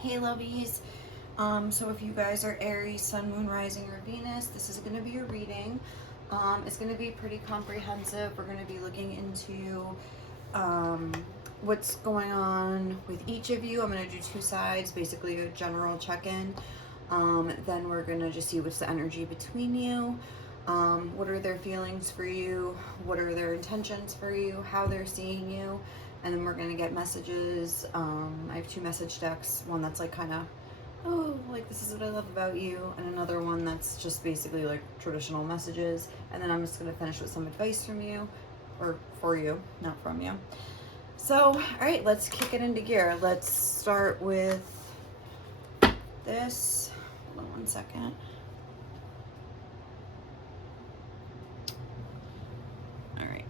Hey lovies. So if you guys are Aries, Sun, Moon, Rising, or Venus, this is going to be your reading. It's going to be pretty comprehensive. We're going to be looking into what's going on with each of you. I'm going to do two sides, basically a general check-in. Then we're going to just see what's the energy between you. What are their feelings for you? What are their intentions for you? How they're seeing you? And then we're going to get messages. I have two message decks. One that's like kind of, oh, like this is what I love about you. And another one that's just basically like traditional messages. And then I'm just going to finish with some advice from you, or for you, not from you. So, all right, let's kick it into gear. Let's start with this. Hold on one second. All right,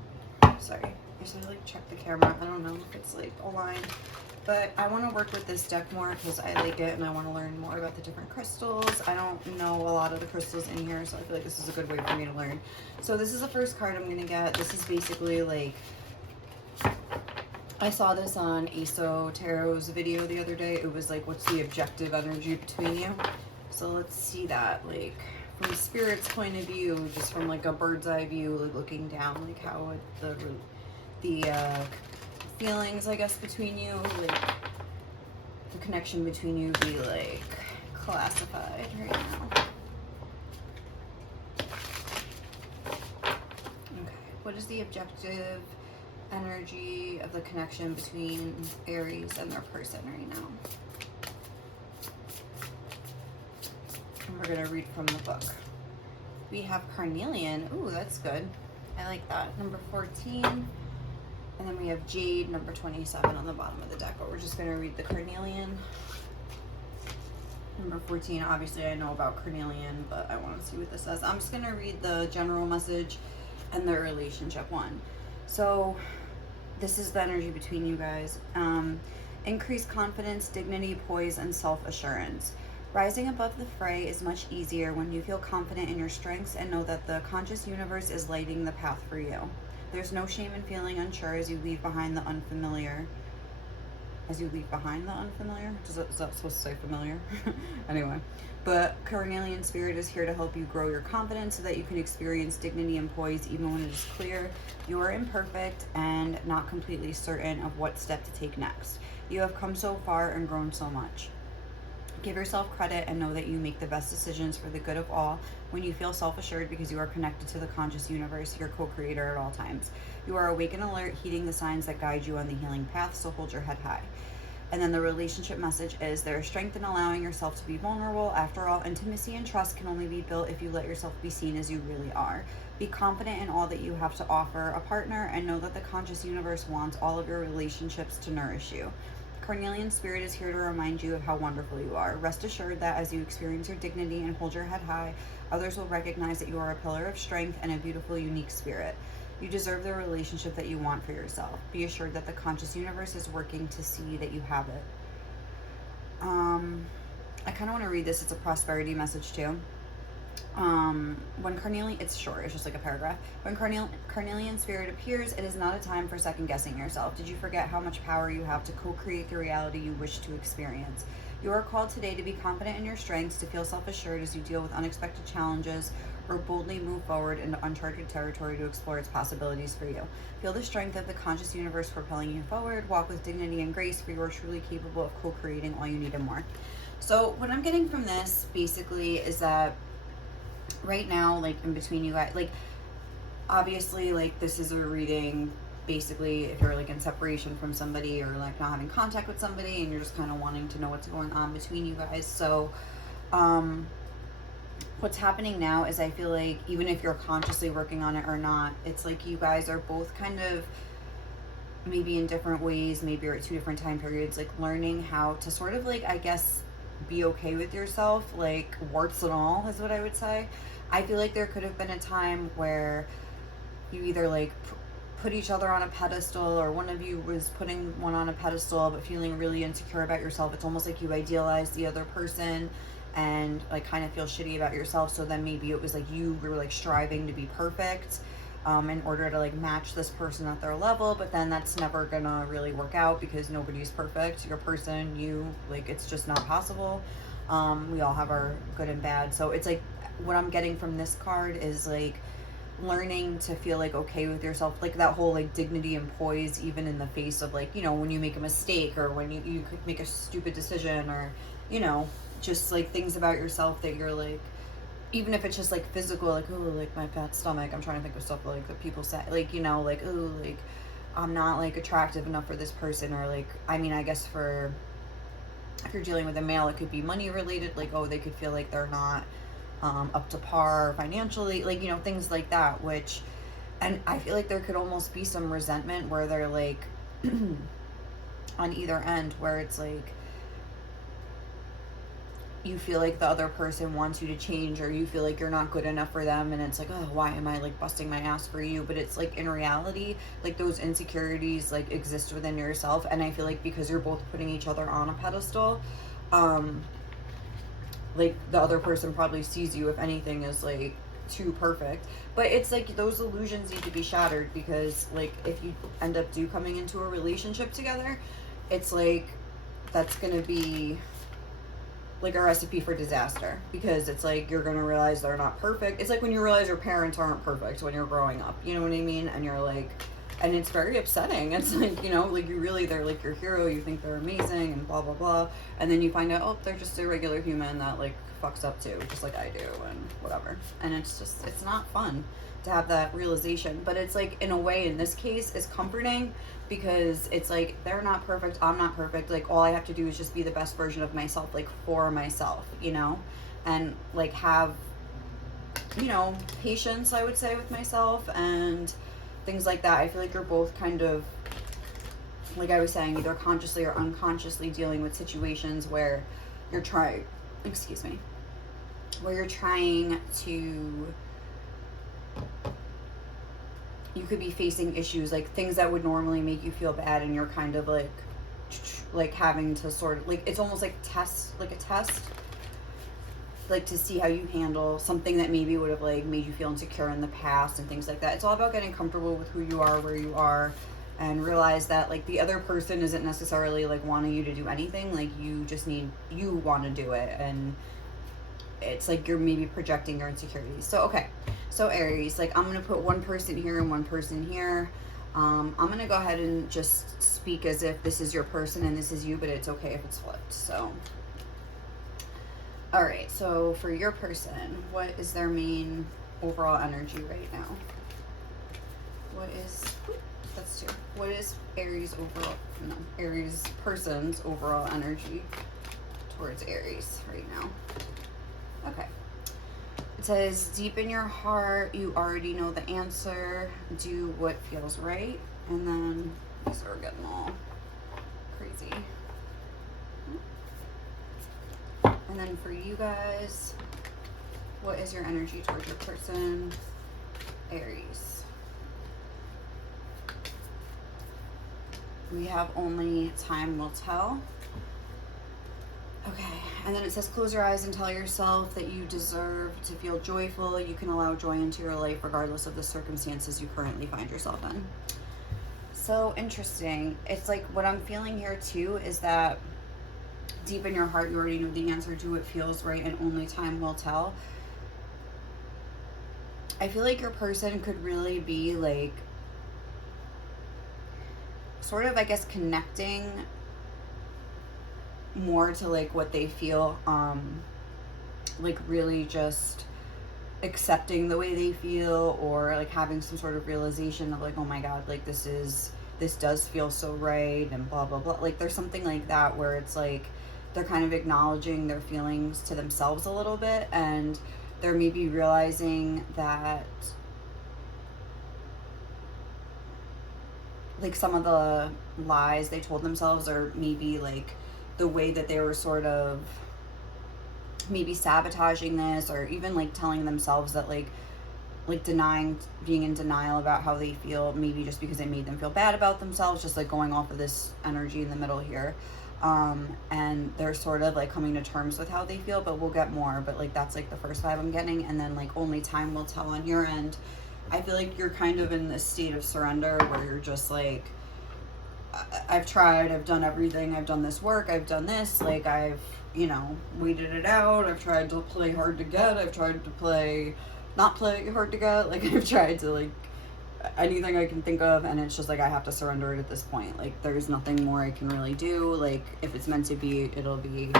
sorry. I just like check the camera. I don't know if it's like aligned, but I want to work with this deck more because I like it and I want to learn more about the different crystals. I don't know a lot of the crystals in here, so I feel like this is a good way for me to learn. So this is the first card I'm going to get. This is basically like, I saw this on ASO Tarot's video the other day. It was like, what's the objective energy between you? So let's see that, like, from Spirit's point of view, just from like a bird's eye view, like looking down, like how would the feelings, I guess, between you, like the connection between you be like classified right now. Okay, what is the objective energy of the connection between Aries and their person right now? And we're gonna read from the book. We have Carnelian. Ooh, that's good. I like that. Number 14. And then we have Jade, number 27 on the bottom of the deck. But we're just gonna read the Carnelian. Number 14, obviously I know about Carnelian, but I want to see what this says. I'm just gonna read the general message and the relationship one. So this is the energy between you guys. Increased confidence, dignity, poise, and self-assurance. Rising above the fray is much easier when you feel confident in your strengths and know that the conscious universe is lighting the path for you. There's no shame in feeling unsure as you leave behind the unfamiliar. As you leave behind the unfamiliar? Is that supposed to say familiar? Anyway. But Carnelian Spirit is here to help you grow your confidence so that you can experience dignity and poise even when it is clear you are imperfect and not completely certain of what step to take next. You have come so far and grown so much. Give yourself credit and know that you make the best decisions for the good of all when you feel self-assured because you are connected to the conscious universe, your co-creator at all times. You are awake and alert, heeding the signs that guide you on the healing path, so hold your head high. And then the relationship message is there is strength in allowing yourself to be vulnerable. After all, intimacy and trust can only be built if you let yourself be seen as you really are. Be confident in all that you have to offer a partner and know that the conscious universe wants all of your relationships to nourish you. Carnelian Spirit is here to remind you of how wonderful you are. Rest assured that as you experience your dignity and hold your head high, others will recognize that you are a pillar of strength and a beautiful, unique spirit. You deserve the relationship that you want for yourself. Be assured that the conscious universe is working to see that you have it. I kind of want to read this. It's a prosperity message too. When Carnelian, it's short, it's just like a paragraph. When Carnelian Spirit appears, it is not a time for second guessing yourself. Did you forget how much power you have to co-create the reality you wish to experience? You are called today to be confident in your strengths, to feel self-assured as you deal with unexpected challenges, or boldly move forward into uncharted territory to explore its possibilities for you. Feel the strength of the conscious universe propelling you forward. Walk with dignity and grace, for you are truly capable of co-creating all you need and more. So what I'm getting from this basically is that right now, like in between you guys, like obviously like this is a reading basically if you're like in separation from somebody or like not having contact with somebody and you're just kind of wanting to know what's going on between you guys. So what's happening now is I feel like even if you're consciously working on it or not, it's like you guys are both kind of maybe in different ways, maybe you're at two different time periods, like learning how to sort of like, I guess, be okay with yourself, like warts and all is what I would say. I feel like there could have been a time where you either like put each other on a pedestal, or one of you was putting one on a pedestal but feeling really insecure about yourself. It's almost like you idealize the other person and like kind of feel shitty about yourself, so then maybe it was like you were like striving to be perfect. in order to like match this person at their level, but then that's never gonna really work out because nobody's perfect. Your person, you, like, it's just not possible. We all have our good and bad. So it's like what I'm getting from this card is like learning to feel like okay with yourself, like that whole like dignity and poise even in the face of like, you know, when you make a mistake or when you could make a stupid decision, or, you know, just like things about yourself that you're like, even if it's just like physical, like, oh, like my fat stomach, I'm trying to think of stuff like that people say, like, you know, like, oh, like I'm not like attractive enough for this person, or like, I mean, I guess for if you're dealing with a male, it could be money related, like, oh, they could feel like they're not up to par financially, like, you know, things like that, which, and I feel like there could almost be some resentment where they're like on either end, where it's like you feel like the other person wants you to change, or you feel like you're not good enough for them, and it's like, oh, why am I like busting my ass for you? But it's like in reality, like those insecurities like exist within yourself, and I feel like because you're both putting each other on a pedestal, like the other person probably sees you, if anything, as like too perfect. But it's like those illusions need to be shattered, because like if you end up coming into a relationship together, it's like that's gonna be like a recipe for disaster, because it's like you're gonna realize they're not perfect. It's like when you realize your parents aren't perfect when you're growing up, you know what I mean? And you're like, and it's very upsetting. It's like, you know, like you really, they're like your hero, you think they're amazing and blah blah blah, and then you find out, oh, they're just a regular human that like fucks up too, just like I do, and whatever. And it's just, it's not fun to have that realization. But it's like, in a way, in this case, it's comforting, because it's like they're not perfect, I'm not perfect, like all I have to do is just be the best version of myself, like for myself, you know, and like have, you know, patience, I would say, with myself and things like that. I feel like you're both kind of, like I was saying, either consciously or unconsciously dealing with situations where you're trying, excuse me, where you're trying to, you could be facing issues, like things that would normally make you feel bad, and you're kind of like having to sort of, like, it's almost like a test, like to see how you handle something that maybe would have like made you feel insecure in the past and things like that. It's all about getting comfortable with who you are, where you are, and realize that like the other person isn't necessarily like wanting you to do anything, like you just need, you want to do it, and it's like you're maybe projecting your insecurities. So okay, so Aries, like I'm gonna put one person here and one person here. I'm gonna go ahead and just speak as if this is your person and this is you, but it's okay if it's flipped. So all right, so for your person, what is their main overall energy right now? What is, that's two. What is Aries overall, no, Aries person's overall energy towards Aries right now? Okay. It says, deep in your heart, you already know the answer. Do what feels right. And then, these are getting all crazy. And then for you guys, what is your energy towards your person? Aries. We have only time will tell. Okay, and then it says, close your eyes and tell yourself that you deserve to feel joyful. You can allow joy into your life regardless of the circumstances you currently find yourself in. So interesting. It's like what I'm feeling here too is that deep in your heart, you already know the answer to what feels right, and only time will tell. I feel like your person could really be like sort of, I guess, connecting more to like what they feel, like really just accepting the way they feel, or like having some sort of realization of like, oh my god, like this does feel so right, and blah blah blah. Like there's something like that where it's like they're kind of acknowledging their feelings to themselves a little bit, and they're maybe realizing that like some of the lies they told themselves, or maybe like the way that they were sort of maybe sabotaging this, or even like telling themselves that like denying, being in denial about how they feel, maybe just because it made them feel bad about themselves, just like going off of this energy in the middle here. And they're sort of like coming to terms with how they feel, but we'll get more. But like that's like the first vibe I'm getting. And then like only time will tell on your end. I feel like you're kind of in this state of surrender where you're just like, I've tried, I've done everything, I've done this work, I've done this, like I've, you know, weeded it out, I've tried to play hard to get, I've tried to not play hard to get, like I've tried to like anything I can think of, and it's just like I have to surrender it at this point. Like there's nothing more I can really do. Like if it's meant to be, it'll be.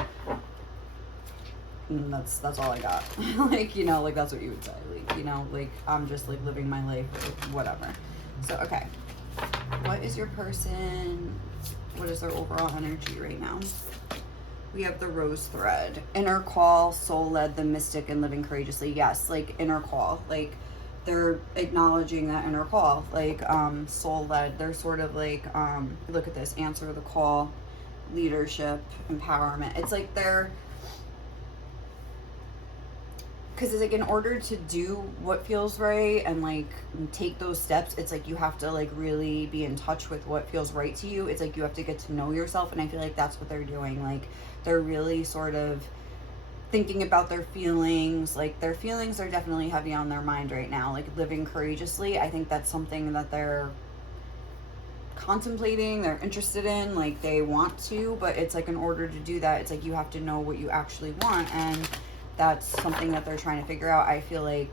And that's all I got. Like, you know, like that's what you would say. Like, you know, like I'm just like living my life or whatever. So okay, what is your person? What is their overall energy right now? We have the rose thread, inner call, soul led, the mystic, and living courageously. Yes, like inner call, like they're acknowledging that inner call, like soul led. They're sort of like look at this, answer the call, leadership, empowerment. It's like they're, because it's like in order to do what feels right and like take those steps, it's like you have to like really be in touch with what feels right to you. It's like you have to get to know yourself, and I feel like that's what they're doing. Like they're really sort of thinking about their feelings. Like their feelings are definitely heavy on their mind right now. Like living courageously, I think that's something that they're contemplating, they're interested in, like they want to, but it's like in order to do that, it's like you have to know what you actually want, and that's something that they're trying to figure out. I feel like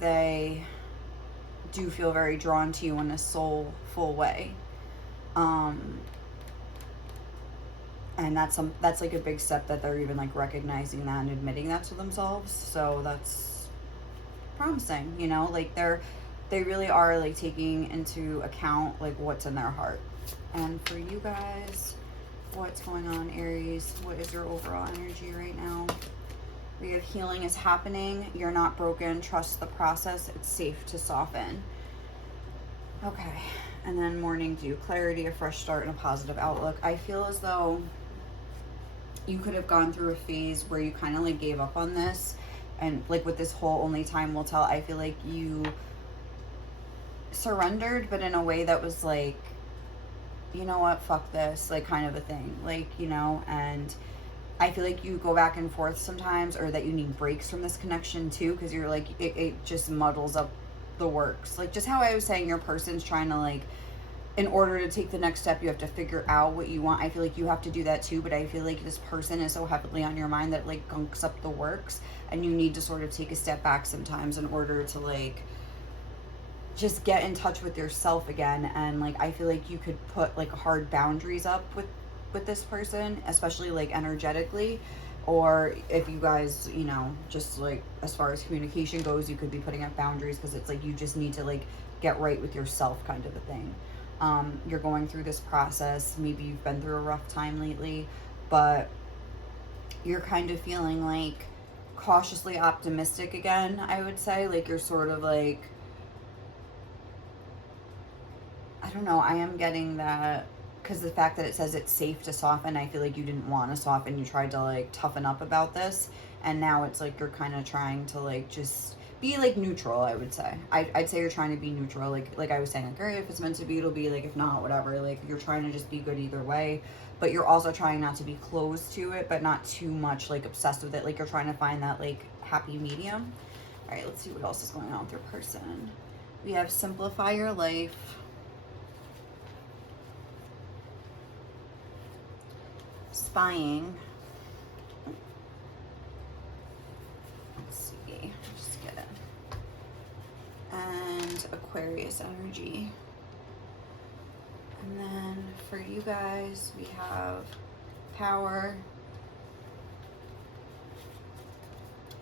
they do feel very drawn to you in a soulful way. And that's like a big step that they're even like recognizing that and admitting that to themselves. So that's promising, you know, like they really are like taking into account like what's in their heart. And for you guys, what's going on, Aries? What is your overall energy right now? We have healing is happening. You're not broken. Trust the process. It's safe to soften. Okay. And then morning dew, clarity, a fresh start, and a positive outlook. I feel as though you could have gone through a phase where you kind of like gave up on this. And like with this whole only time will tell, I feel like you surrendered, but in a way that was like, you know what, fuck this, like kind of a thing, like, you know. And I feel like you go back and forth sometimes, or that you need breaks from this connection too, because you're like, it just muddles up the works. Like just how I was saying, your person's trying to like, in order to take the next step, you have to figure out what you want. I feel like you have to do that too, but I feel like this person is so heavily on your mind that it like gunks up the works, and you need to sort of take a step back sometimes in order to like just get in touch with yourself again. And like I feel like you could put like hard boundaries up with this person, especially like energetically, or if you guys, you know, just like as far as communication goes, you could be putting up boundaries, because it's like you just need to like get right with yourself, kind of a thing. You're going through this process, maybe you've been through a rough time lately, but you're kind of feeling like cautiously optimistic again, I would say. Like you're sort of like, I don't know, I am getting that, because the fact that it says it's safe to soften, I feel like you didn't want to soften, you tried to like toughen up about this, and now it's like you're kind of trying to like just be like neutral, I would say. I'd say you're trying to be neutral, like I was saying, like, if it's meant to be, it'll be, like if not, whatever. Like you're trying to just be good either way, but you're also trying not to be closed to it, but not too much like obsessed with it. Like you're trying to find that like happy medium. All right, let's see what else is going on with your person. We have simplify your life, spying. Let's see, just get it. And Aquarius energy. And then for you guys, we have power,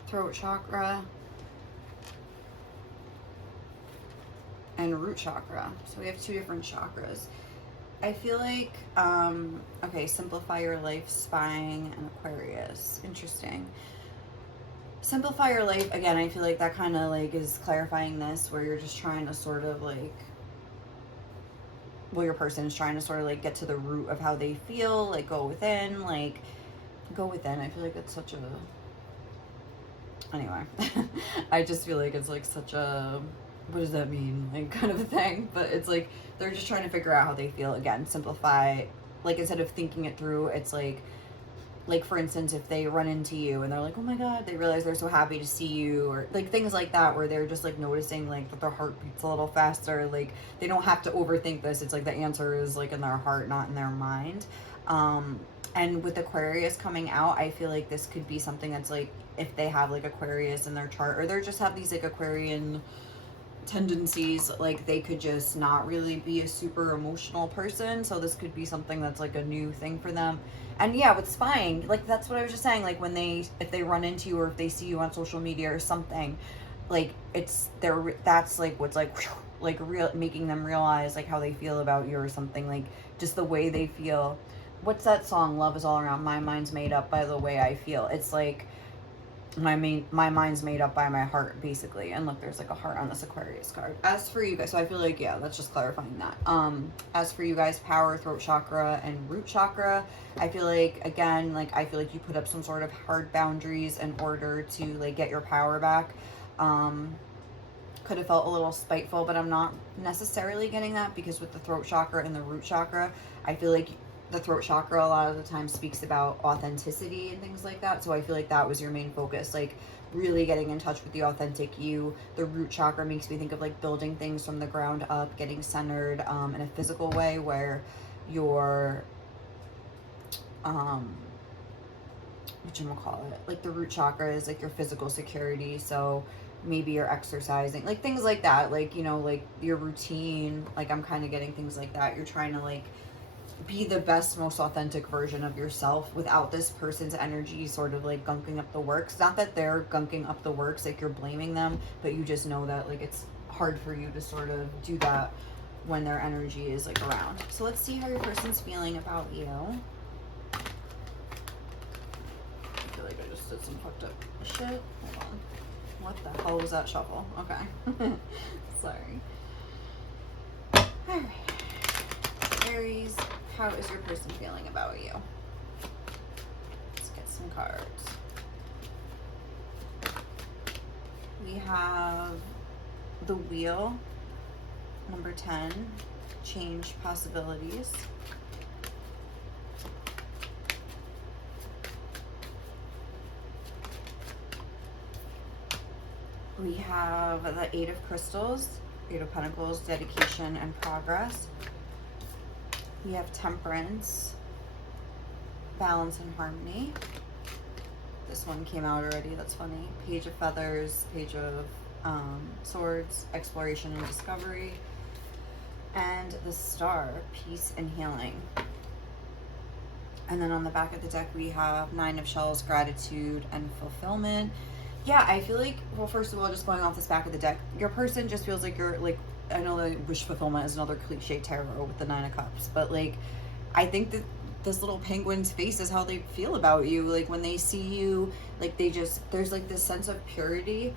throat chakra, and root chakra. So we have two different chakras. I feel like, okay, simplify your life, spying, and Aquarius. Interesting. Simplify your life, again, I feel like that kind of like is clarifying this, where you're just trying to sort of like, well, your person is trying to sort of like get to the root of how they feel, like go within. I feel like it's such a, anyway, I just feel like it's like such a, what does that mean, like kind of a thing. But it's like they're just trying to figure out how they feel. Again, simplify, like instead of thinking it through, it's like like for instance, if they run into you and they're like, oh my god, they realize they're so happy to see you, or like things like that, where they're just like noticing like that their heart beats a little faster. Like they don't have to overthink this. It's like the answer is like in their heart, not in their mind. And with Aquarius coming out, I feel like this could be something that's like, if they have like Aquarius in their chart, or they just have these like Aquarian tendencies, like they could just not really be a super emotional person. So this could be something that's like a new thing for them. And yeah, with spying, like that's what I was just saying, like when they, if they run into you or if they see you on social media or something, like it's they're, that's like what's like whew, like real, making them realize like how they feel about you or something, like just the way they feel. What's that song, Love Is All Around, my mind's made up by the way I feel. It's like my mind's made up by my heart, basically. And look, there's like a heart on this Aquarius card. As for you guys, so I feel like, yeah, that's just clarifying that. As for you guys, power, throat chakra, and root chakra, I feel like, again, like I feel like you put up some sort of hard boundaries in order to like get your power back. Could have felt a little spiteful, but I'm not necessarily getting that, because with the throat chakra and the root chakra, I feel like the throat chakra a lot of the time speaks about authenticity and things like that. So I feel like that was your main focus, like really getting in touch with the authentic you. The root chakra makes me think of like building things from the ground up, getting centered in a physical way, where your whatchamacallit, like the root chakra is like your physical security. So maybe you're exercising, like things like that, like, you know, like your routine, like I'm kind of getting things like that. You're trying to like be the best, most authentic version of yourself without this person's energy sort of like gunking up the works. Not that they're gunking up the works, like you're blaming them, but you just know that like it's hard for you to sort of do that when their energy is like around. So let's see how your person's feeling about you. I feel like I just did some fucked up shit. Hold on. What the hell was that shuffle? Okay. Sorry. Alright. Aries, how is your person feeling about you? Let's get some cards. We have the Wheel, number 10, change possibilities. We have the Eight of Crystals, Eight of Pentacles, dedication and progress. We have Temperance, balance and harmony. This one came out already, that's funny. Page of Feathers, Page of Swords, exploration and discovery. And the Star, peace and healing. And then on the back of the deck, we have Nine of Shells, gratitude and fulfillment. Yeah, I feel like, well, first of all, just going off this back of the deck, your person just feels like you're like, I know that wish fulfillment is another cliche tarot with the Nine of Cups, but like, I think that this little penguin's face is how they feel about you. Like when they see you, like they just, there's like this sense of purity,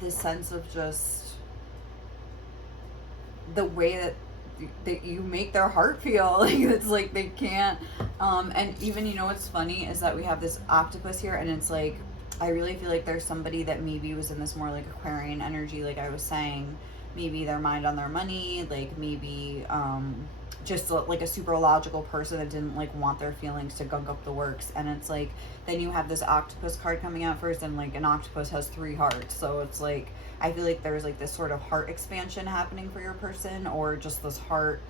this sense of just the way that you make their heart feel. Like it's like they can't, and even, you know, what's funny is that we have this octopus here, and it's like, I really feel like there's somebody that maybe was in this more like Aquarian energy, like I was saying, maybe their mind on their money, like maybe just like a super logical person that didn't like want their feelings to gunk up the works. And it's like, then you have this octopus card coming out first, and like an octopus has 3 hearts, so it's like, I feel like there's like this sort of heart expansion happening for your person, or just this heart,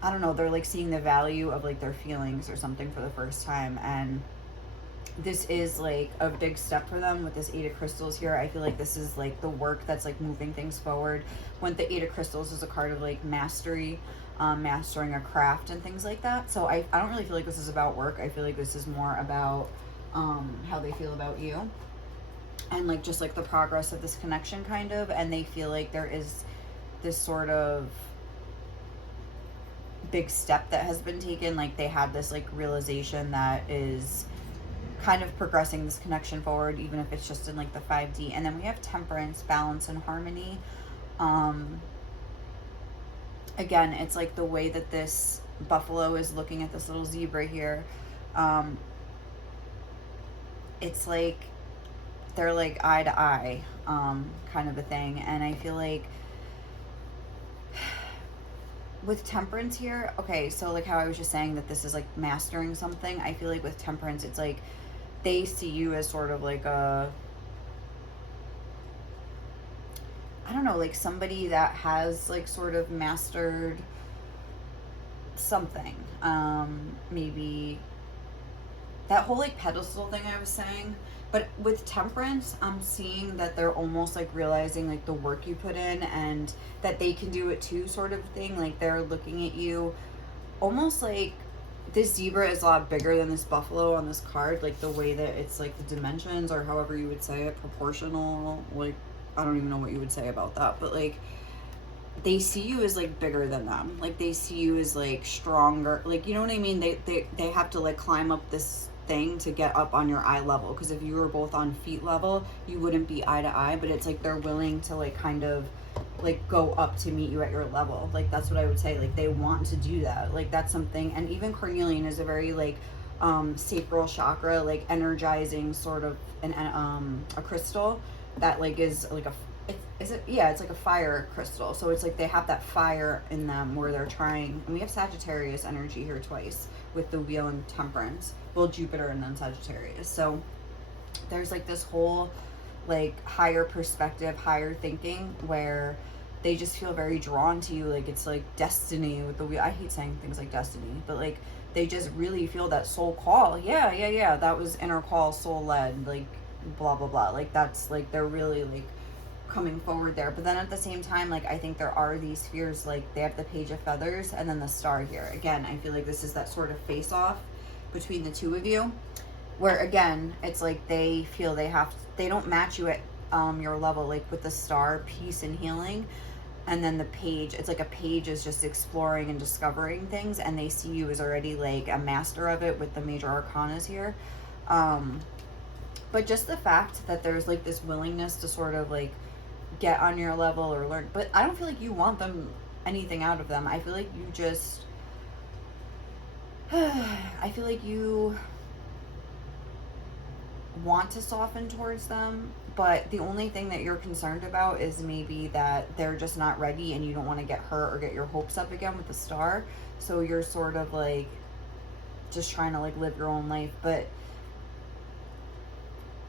I don't know, they're like seeing the value of like their feelings or something for the first time. And this is like a big step for them with this Eight of Crystals here. I feel like this is like the work that's like moving things forward. When the Eight of Crystals is a card of like mastery, mastering a craft and things like that. So I don't really feel like this is about work. I feel like this is more about how they feel about you, and like just like the progress of this connection kind of. And they feel like there is this sort of big step that has been taken. Like they had this like realization that is kind of progressing this connection forward, even if it's just in like the 5D. And then we have Temperance, balance and harmony. Again, it's like the way that this buffalo is looking at this little zebra here. It's like they're like eye to eye, kind of a thing. And I feel like with temperance here, okay, so like how I was just saying that this is like mastering something, I feel like with temperance, it's like they see you as sort of like a, I don't know, like somebody that has like sort of mastered something. Maybe that whole like pedestal thing I was saying. But with temperance, I'm seeing that they're almost like realizing like the work you put in and that they can do it too, sort of thing. Like they're looking at you almost like this zebra is a lot bigger than this buffalo on this card. Like the way that it's like the dimensions, or however you would say it, proportional. Like, I don't even know what you would say about that. But like, they see you as like bigger than them. Like they see you as like stronger. Like, you know what I mean? They have to like climb up this thing to get up on your eye level, because if you were both on feet level, you wouldn't be eye to eye. But it's like they're willing to like kind of like go up to meet you at your level. Like that's what I would say. Like they want to do that. Like that's something. And even carnelian is a very like sacral chakra, like energizing sort of an a crystal that like is like a, is it, yeah, it's like a fire crystal. So it's like they have that fire in them where they're trying. And we have Sagittarius energy here twice with the wheel and temperance. Well, Jupiter and then Sagittarius. So there's like this whole like higher perspective, higher thinking, where they just feel very drawn to you. Like it's like destiny with the wheel. I hate saying things like destiny, but like they just really feel that soul call. Yeah, that was inner call, soul led, like blah blah blah. Like that's like they're really like coming forward there. But then at the same time, like I think there are these spheres, like they have the page of feathers and then the star here. Again, I feel like this is that sort of face off between the two of you, where again it's like they feel they don't match you at your level, like with the star, peace and healing, and then the page, it's like a page is just exploring and discovering things, and they see you as already like a master of it with the major arcanas here. But just the fact that there's like this willingness to sort of like get on your level or learn, but I don't feel like you want them anything out of them. I feel like you just I feel like you want to soften towards them, but the only thing that you're concerned about is maybe that they're just not ready and you don't want to get hurt or get your hopes up again with the star. So you're sort of like just trying to like live your own life. But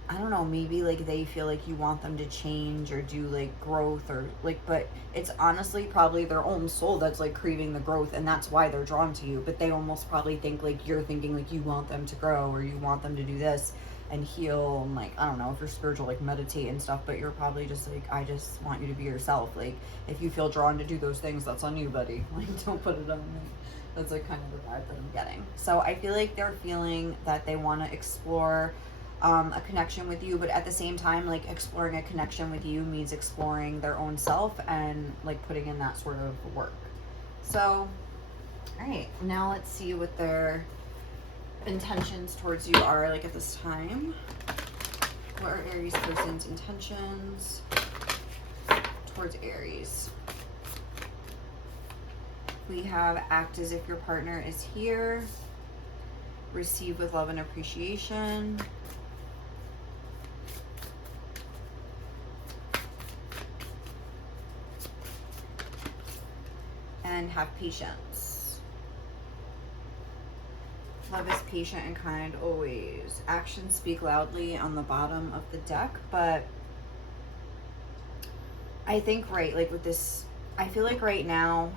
I don't know, maybe like they feel like you want them to change or do like growth or like, but it's honestly probably their own soul that's like craving the growth, and that's why they're drawn to you. But they almost probably think like you're thinking like you want them to grow or you want them to do this and heal, and like I don't know if you're spiritual, like meditate and stuff, but you're probably just like, I just want you to be yourself. Like if you feel drawn to do those things, that's on you, buddy. Like don't put it on me. That's like kind of the vibe that I'm getting. So I feel like they're feeling that they want to explore a connection with you, but at the same time, like exploring a connection with you means exploring their own self and like putting in that sort of work. So, all right, now let's see what their intentions towards you are like at this time. What are Aries person's intentions towards Aries? We have act as if your partner is here. Receive with love and appreciation. And have patience. Love is patient and kind always. Actions speak loudly on the bottom of the deck, but I think like with this, I feel like right now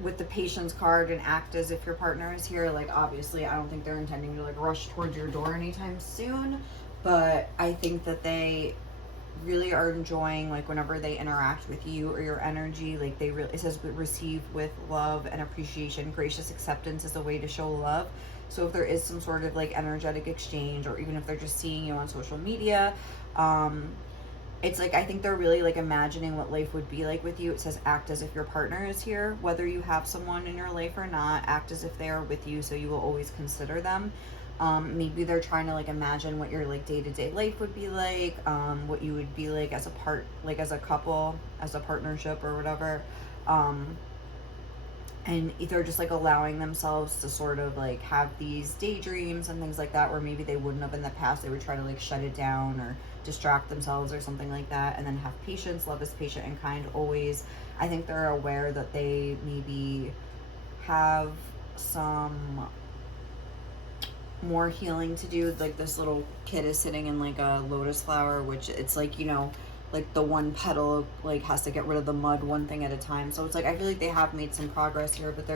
with the patience card and act as if your partner is here, like obviously I don't think they're intending to like rush towards your door anytime soon, but I think that they really are enjoying like whenever they interact with you or your energy. Like they really, it says receive with love and appreciation. Gracious acceptance is a way to show love. So if there is some sort of like energetic exchange, or even if they're just seeing you on social media, it's like I think they're really like imagining what life would be like with you. It says act as if your partner is here. Whether you have someone in your life or not, act as if they are with you, so you will always consider them. Maybe they're trying to like imagine what your like day-to-day life would be like, what you would be like as a couple, as a partnership or whatever. And they're just like allowing themselves to sort of like have these daydreams and things like that, where maybe they wouldn't have in the past. They would try to like shut it down or distract themselves or something like that. And then have patience. Love is patient and kind always. I think they're aware that they maybe have some more healing to do. Like this little kid is sitting in like a lotus flower, which it's like, you know, like the one petal like has to get rid of the mud one thing at a time. So it's like I feel like they have made some progress here, but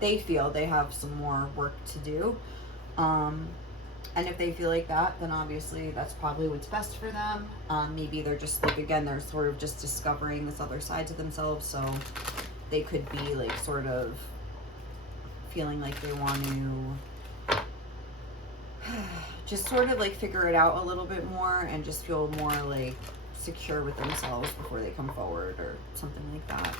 they feel they have some more work to do. And if they feel like that, then obviously that's probably what's best for them. Maybe they're just like, again, they're sort of just discovering this other side to themselves. So they could be like sort of feeling like they want to just sort of like figure it out a little bit more and just feel more like secure with themselves before they come forward or something like that.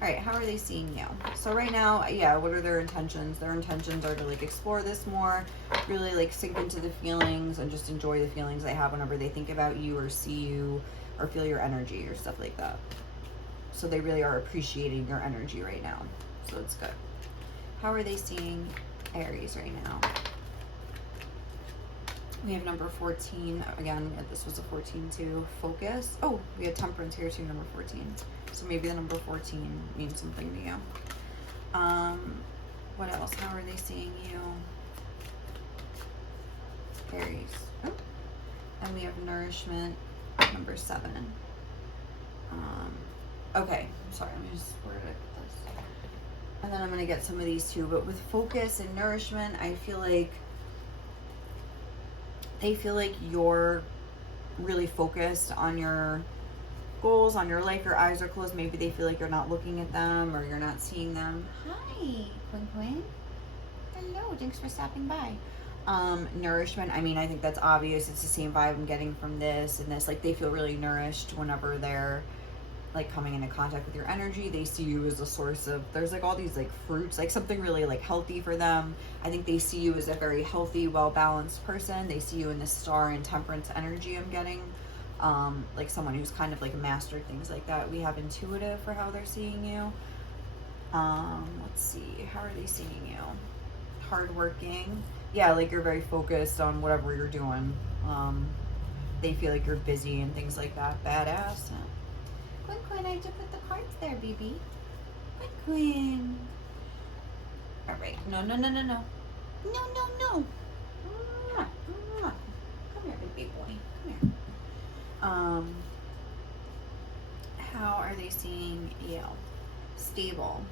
All right, how are they seeing you? So right now, yeah, what are their intentions? Their intentions are to like explore this more, really like sink into the feelings and just enjoy the feelings they have whenever they think about you or see you or feel your energy or stuff like that. So they really are appreciating your energy right now. So it's good. How are they seeing Aries right now? We have number 14. Again, this was a 14 too. Focus. Oh, we had temperance here too, number 14. So maybe the number 14 means something to you. What else? How are they seeing you? Aries. Oh. And we have nourishment, number 7. Okay, sorry, I'm just, where did I put this? And then I'm going to get some of these too. But with focus and nourishment, I feel like they feel like you're really focused on your goals, on your life. Your eyes are closed. Maybe they feel like you're not looking at them or you're not seeing them. Hi, Quinn. Hello, thanks for stopping by. Nourishment, I mean, I think that's obvious. It's the same vibe I'm getting from this and this. Like, they feel really nourished whenever they're like coming into contact with your energy. They see you as a source of, there's like all these like fruits, like something really like healthy for them. I think they see you as a very healthy, well-balanced person. They see you in this star and temperance energy I'm getting. Like someone who's kind of like mastered things like that. We have intuitive for how they're seeing you. Let's see, how are they seeing you? Hardworking. Yeah, like you're very focused on whatever you're doing. They feel like you're busy and things like that. Badass. Quinn, I just put the cards there, baby. Quinn. All right. No. No. Come here, big boy. Come here. How are they seeing you? Stable.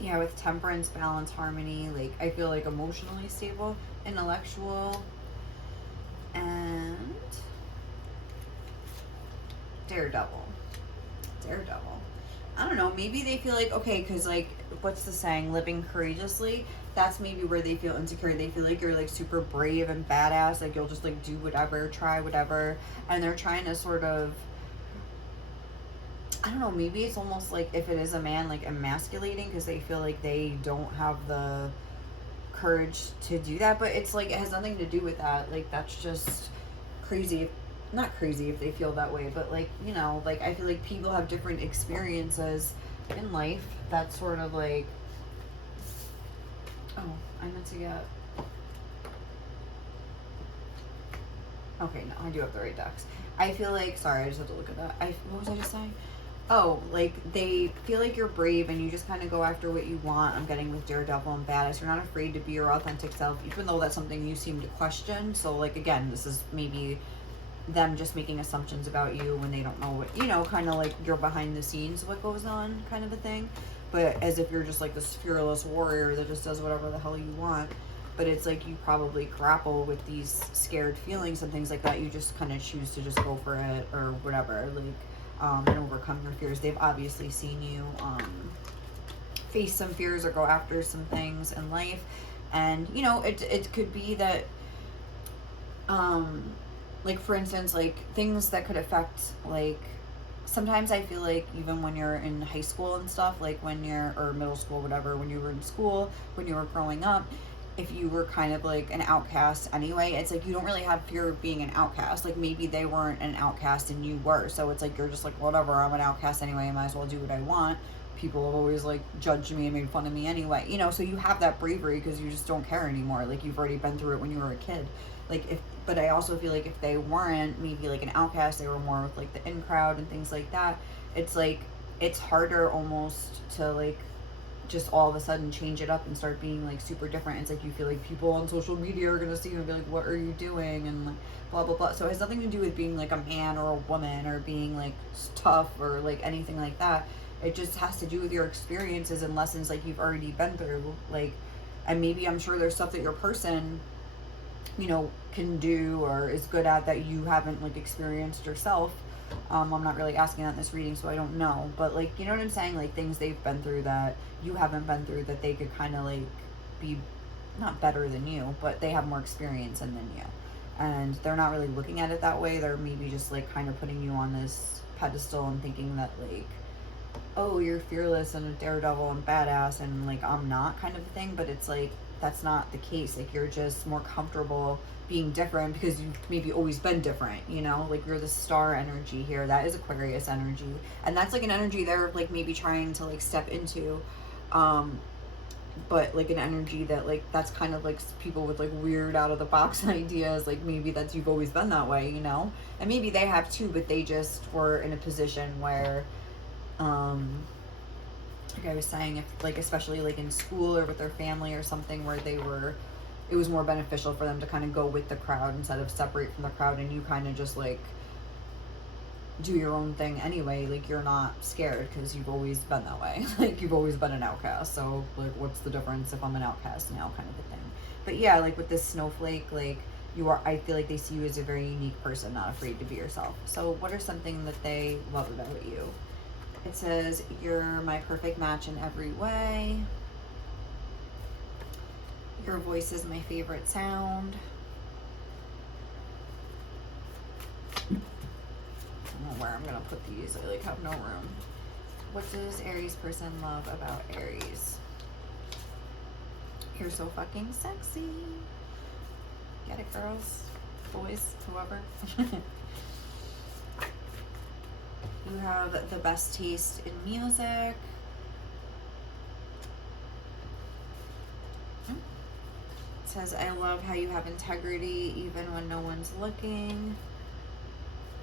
Yeah, with temperance, balance, harmony. Like, I feel like emotionally stable, intellectual, and daredevil. I don't know, maybe they feel like, okay, because like, what's the saying, living courageously, that's maybe where they feel insecure. They feel like you're like super brave and badass, like you'll just like do whatever, try whatever, and they're trying to sort of, I don't know, maybe it's almost like if it is a man, like emasculating, because they feel like they don't have the courage to do that. But it's like, it has nothing to do with that. Like, that's just crazy. Not crazy if they feel that way, but like, you know, like I feel like people have different experiences in life. That's sort of like, oh, I meant to get, okay, no, I do have the right decks. I feel like, sorry, I just have to look at that. What was I just saying? Oh, like they feel like you're brave and you just kind of go after what you want. I'm getting with daredevil and badass. You're not afraid to be your authentic self, even though that's something you seem to question. So like, again, this is maybe them just making assumptions about you when they don't know what, you know, kind of like you're behind the scenes, what goes on kind of a thing. But as if you're just like this fearless warrior that just does whatever the hell you want. But it's like you probably grapple with these scared feelings and things like that. You just kind of choose to just go for it or whatever, like, and overcome your fears. They've obviously seen you face some fears or go after some things in life. And, you know, it could be that, like, for instance, like, things that could affect, like, sometimes I feel like even when you're in high school and stuff, like when you're, or middle school, whatever, when you were in school, when you were growing up, if you were kind of like an outcast anyway, it's like you don't really have fear of being an outcast. Like maybe they weren't an outcast and you were. So it's like you're just like, whatever, I'm an outcast anyway, I might as well do what I want. People have always like judged me and made fun of me anyway. You know, so you have that bravery because you just don't care anymore. Like you've already been through it when you were a kid. Like if But I also feel like if they weren't maybe like an outcast, they were more with like the in crowd and things like that, it's like it's harder almost to like just all of a sudden change it up and start being like super different. It's like you feel like people on social media are gonna see you and be like, what are you doing, and like blah blah blah. So it has nothing to do with being like a man or a woman or being like tough or like anything like that. It just has to do with your experiences and lessons like you've already been through. Like, and maybe I'm sure there's stuff that your person, you know, can do or is good at that you haven't like experienced yourself. I'm not really asking that in this reading, so I don't know. But like, you know what I'm saying? Like things they've been through that you haven't been through, that they could kind of like be not better than you, but they have more experience in than you. And they're not really looking at it that way. They're maybe just like kind of putting you on this pedestal and thinking that like, oh, you're fearless and a daredevil and badass and like I'm not, kind of a thing. But it's like that's not the case. Like you're just more comfortable being different because you've maybe always been different, you know? Like you're the star energy here. That is Aquarius energy. And that's like an energy they're like maybe trying to like step into. But like an energy that like that's kind of like people with like weird out of the box ideas, like maybe that's you've always been that way, you know? And maybe they have too, but they just were in a position where like I was saying, if like especially like in school or with their family or something where they were, it was more beneficial for them to kind of go with the crowd instead of separate from the crowd, and you kind of just like do your own thing anyway. Like you're not scared because you've always been that way. Like you've always been an outcast, so like what's the difference if I'm an outcast now, kind of a thing. But yeah, like with this snowflake, like you are, I feel like they see you as a very unique person, not afraid to be yourself. So what are something that they love about you? It says, you're my perfect match in every way. Your voice is my favorite sound. I don't know where I'm going to put these. I like have no room. What does Aries person love about Aries? You're so fucking sexy. Get it, girls? Boys? Whoever. You have the best taste in music. It says, I love how you have integrity even when no one's looking.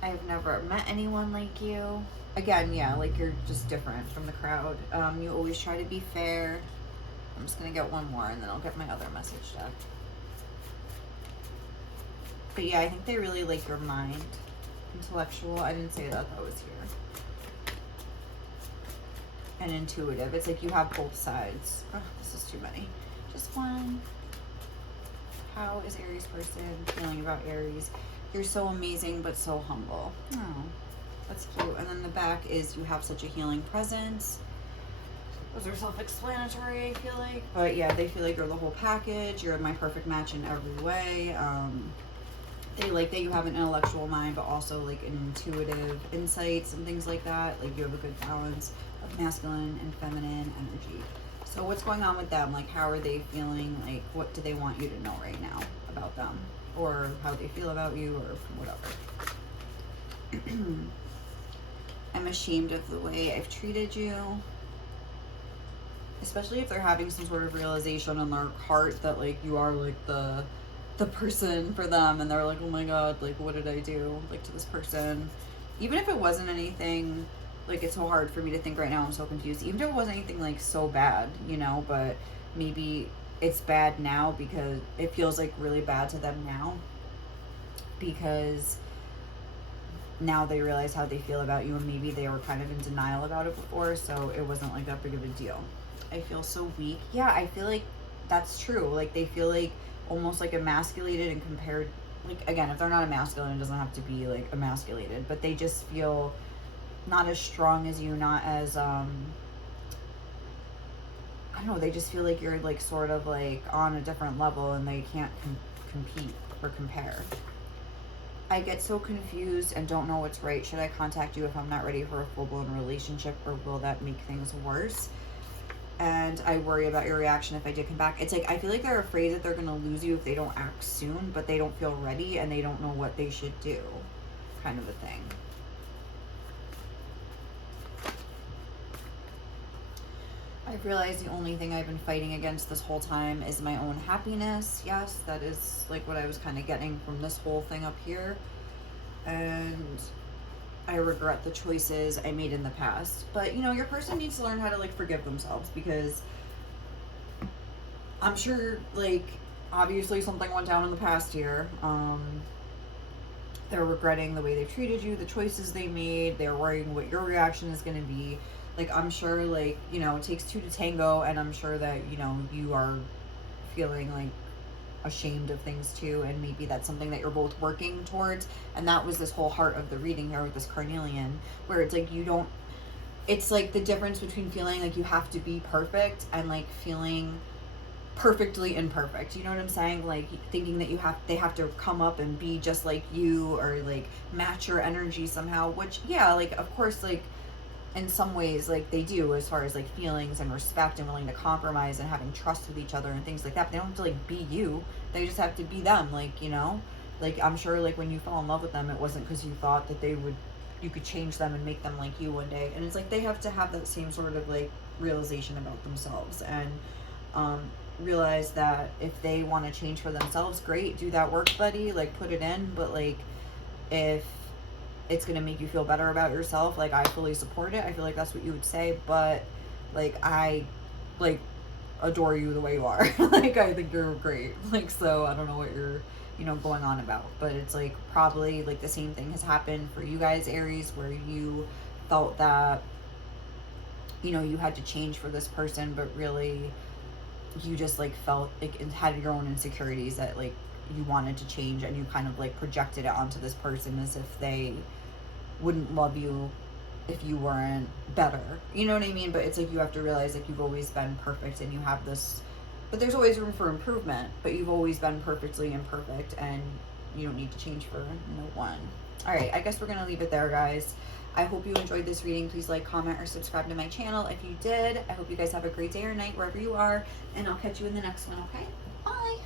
I've never met anyone like you. Again, yeah, like you're just different from the crowd. You always try to be fair. I'm just going to get one more and then I'll get my other message deck. But yeah, I think they really like your mind. Intellectual. I didn't say that was here. And intuitive. It's like you have both sides. Oh, this is too many. Just one. How is Aries person feeling about Aries? You're so amazing but so humble. Oh, that's cute. And then the back is you have such a healing presence. Those are self-explanatory, I feel like. But yeah, they feel like you're the whole package. You're my perfect match in every way. They like that you have an intellectual mind, but also like an intuitive insights and things like that. Like you have a good balance of masculine and feminine energy. So what's going on with them? Like how are they feeling? Like what do they want you to know right now about them? Or how they feel about you or whatever. I'm ashamed of the way I've treated you. Especially if they're having some sort of realization in their heart that like you are like the person for them, and they're like, oh my god, like what did I do like to this person? Even if it wasn't anything, like it's so hard for me to think right now, I'm so confused. Even if it wasn't anything like so bad, you know, but maybe it's bad now because it feels like really bad to them now because now they realize how they feel about you, and maybe they were kind of in denial about it before, so it wasn't like that big of a deal. I feel so weak. Yeah, I feel like that's true. Like they feel like almost like emasculated and compared, like again, if they're not emasculated, it doesn't have to be like emasculated, but they just feel not as strong as you, not as I don't know, they just feel like you're like sort of like on a different level and they can't compete or compare. I get so confused and don't know what's right. Should I contact you if I'm not ready for a full-blown relationship, or will that make things worse? And I worry about your reaction if I did come back. It's like I feel like they're afraid that they're gonna lose you if they don't act soon, but they don't feel ready and they don't know what they should do, kind of a thing. I've realized the only thing I've been fighting against this whole time is my own happiness. Yes, that is like what I was kind of getting from this whole thing up here. And I regret the choices I made in the past. But, you know, your person needs to learn how to, like, forgive themselves, because I'm sure, like, obviously something went down in the past year. They're regretting the way they treated you, the choices they made. They're worrying what your reaction is going to be. Like, I'm sure, like, you know, it takes two to tango, and I'm sure that, you know, you are feeling, like, ashamed of things too, and maybe that's something that you're both working towards. And that was this whole heart of the reading here with this carnelian, where it's like you don't, it's like the difference between feeling like you have to be perfect and like feeling perfectly imperfect. You know what I'm saying? Like thinking that they have to come up and be just like you, or like match your energy somehow, which, yeah, like of course, like in some ways, like they do, as far as like feelings and respect and willing to compromise and having trust with each other and things like that. But they don't have to like be you. They just have to be them. Like, you know, like I'm sure like when you fell in love with them, it wasn't because you thought that you could change them and make them like you one day. And it's like they have to have that same sort of like realization about themselves, and realize that if they want to change for themselves, great, do that work, buddy. Like put it in. But like if it's going to make you feel better about yourself, like I fully support it. I feel like that's what you would say. But like I like adore you the way you are. Like I think you're great. Like, so I don't know what you're, you know, going on about. But it's like probably like the same thing has happened for you guys, Aries, where you felt that, you know, you had to change for this person, but really you just like felt like it had your own insecurities that like you wanted to change, and you kind of like projected it onto this person as if they wouldn't love you if you weren't better. You know what I mean? But it's like you have to realize like you've always been perfect, and you have this, but there's always room for improvement, but you've always been perfectly imperfect, and you don't need to change for no one. All right, I guess we're gonna leave it there, guys. I hope you enjoyed this reading. Please like, comment, or subscribe to my channel if you did. I hope you guys have a great day or night wherever you are, and I'll catch you in the next one, okay? Bye.